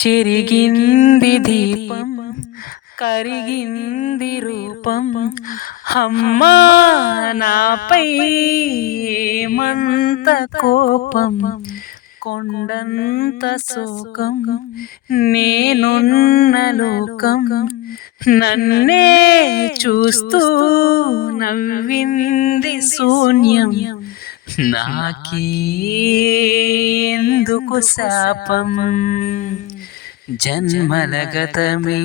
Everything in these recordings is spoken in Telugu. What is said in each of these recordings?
చెరిగింది దీపం కరిగింది రూపం అమ్మా నాపై ఏమంత కోపం కొండంత శోకం నేనున్న లోకం నన్నే చూస్తూ నవ్వింది శూన్యం నాకెందుకు శాపం జన్మల గతమే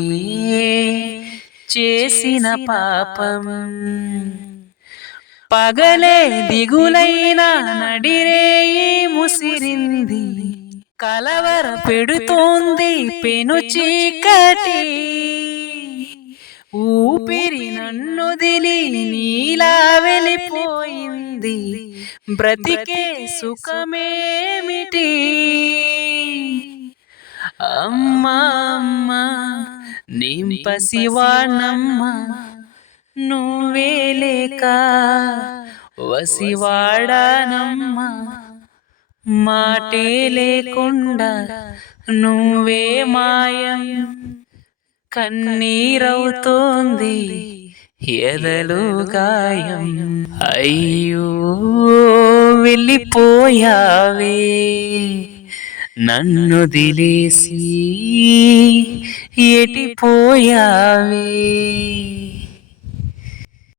చేసిన పాపం పగలే దిగులైన నడిరేయి ముసిరింది కలవర పెడుతోంది పెను చీకటి ఊపిరి నన్నొదిలి నీలా వెళ్ళిపోయింది బ్రతికే సుఖమేమిటి అమ్మా అమ్మా నింపసివాణమ్మ నువ్వే లేక వసివాడానమ్మ మాటే లేకుండా నువ్వే మాయం కన్నీరవుతోంది ఎదలు గాయం అయ్యో వెళ్ళిపోయావే నన్ను దిలేసి ఎటిపోయావే